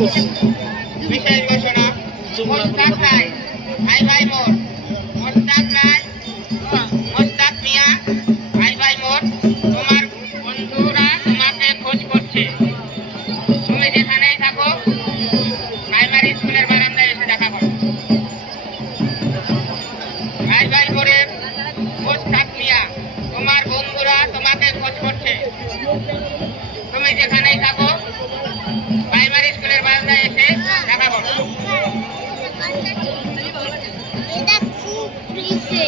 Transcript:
বিশেষ ঘোষণা মোস্তাক রায় ভাই ভাই মোর মোস্তাক রায় মোস্তাক মিয়া ভাই ভাই মোর তোমার বন্ধুরা তোমাকে খোঁজ করছে তুমি যেখানেই থাকো প্রাইমারি স্কুলের বারান্দায় এসে দেখা করো ভাই ভাই মোরের মোস্তাক মিয়া তোমার বন্ধুরা তোমাকে খোঁজ করছে তুমি যেখানেই থাকো প্রাইমারি স্কুলের বারান্দায় এসে দেখা করো এটা খুব প্রিসে